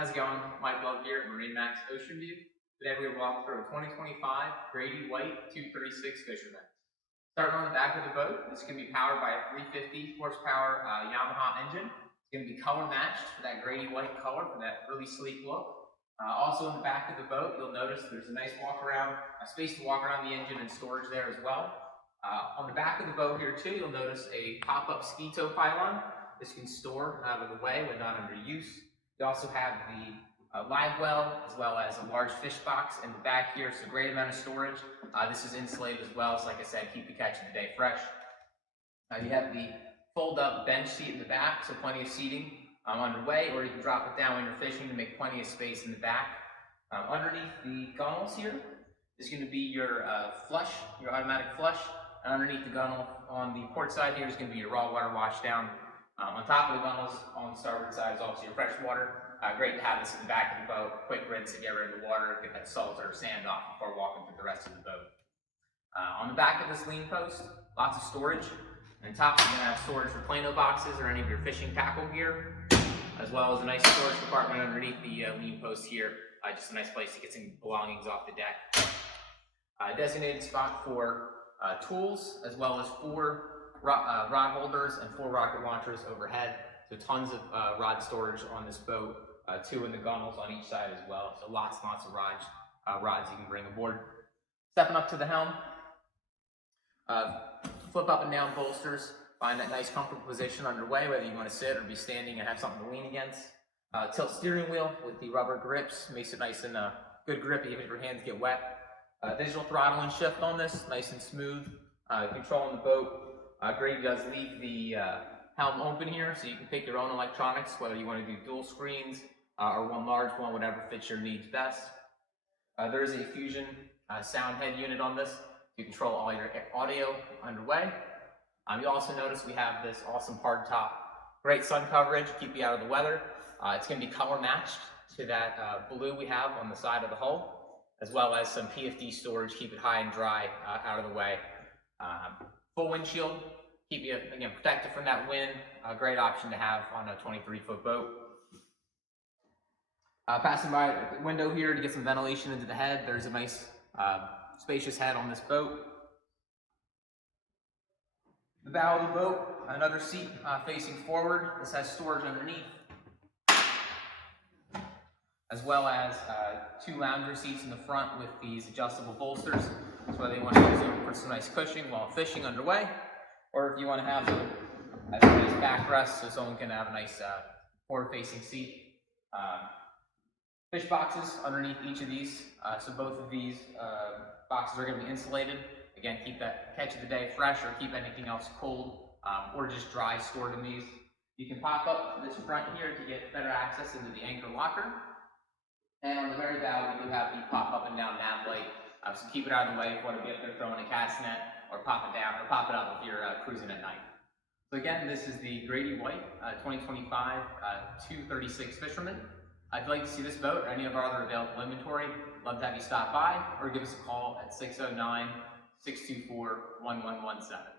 How's it going? Mike Love here at MarineMax Ocean View. Today we're going to walk through a 2025 Grady-White 236 Fisherman. Starting on the back of the boat, this is going to be powered by a 350 horsepower Yamaha engine. It's going to be color matched for that Grady-White color, for that really sleek look. Also in the back of the boat, you'll notice there's a nice walk around, a space to walk around the engine and storage there as well. On the back of the boat here too, you'll notice a pop-up ski tow pylon. This can store out of the way when not under use. You also have the live well, as well as a large fish box in the back here, so great amount of storage. This is insulated as well, so like I said, keep the catch of the day fresh. You have the fold-up bench seat in the back, so plenty of seating underway, or you can drop it down when you're fishing to make plenty of space in the back. Underneath the gunnels here is going to be your flush, your automatic flush. And underneath the gunnel on the port side here is going to be your raw water wash down. On top of the gunnels on the starboard side is also your fresh water. Great to have this in the back of the boat. Quick rinse to get rid of the water, get that salt or sand off before walking through the rest of the boat. On the back of this lean post, lots of storage. And on top, you're going to have storage for plano boxes or any of your fishing tackle gear, as well as a nice storage compartment underneath the lean post here. Just a nice place to get some belongings off the deck. Designated spot for tools, as well as 4 rod holders and 4 rocket launchers overhead. So tons of rod storage on this boat, 2 in the gunnels on each side as well. So lots and lots of rods you can bring aboard. Stepping up to the helm, flip up and down bolsters. Find that nice comfortable position underway, whether you want to sit or be standing and have something to lean against. Tilt steering wheel with the rubber grips makes it nice and good grip even if your hands get wet. Digital throttle and shift on this, nice and smooth. Controlling the boat. Grady does leave the helm open here, so you can pick your own electronics, whether you want to do dual screens or one large one, whatever fits your needs best. There is a Fusion sound head unit on this to control all your audio underway. You also notice we have this awesome hard top, great sun coverage, keep you out of the weather. It's going to be color matched to that blue we have on the side of the hull, as well as some PFD storage, keep it high and dry out of the way. Full windshield, keep you, again, protected from that wind. A great option to have on a 23-foot boat. Passing by the window here to get some ventilation into the head. There's a nice spacious head on this boat. The bow of the boat, another seat facing forward. This has storage underneath, as well as 2 lounger seats in the front with these adjustable bolsters. That's why they want to use them for some nice cushioning while fishing underway, or if you want to have them as a nice backrest so someone can have a nice forward-facing seat. Fish boxes underneath each of these, so both of these boxes are going to be insulated. Again, keep that catch of the day fresh, or keep anything else cold or just dry stored in these. You can pop up this front here to get better access into the anchor locker. And on the very bow, we do have the pop up and down nav light. So keep it out of the way if you want to be up there throwing a cast net, or pop it down, or pop it up if you're cruising at night. So again, this is the Grady-White 2025 236 Fisherman. If you'd like to see this boat or any of our other available inventory, love to have you stop by or give us a call at 609-624-1117.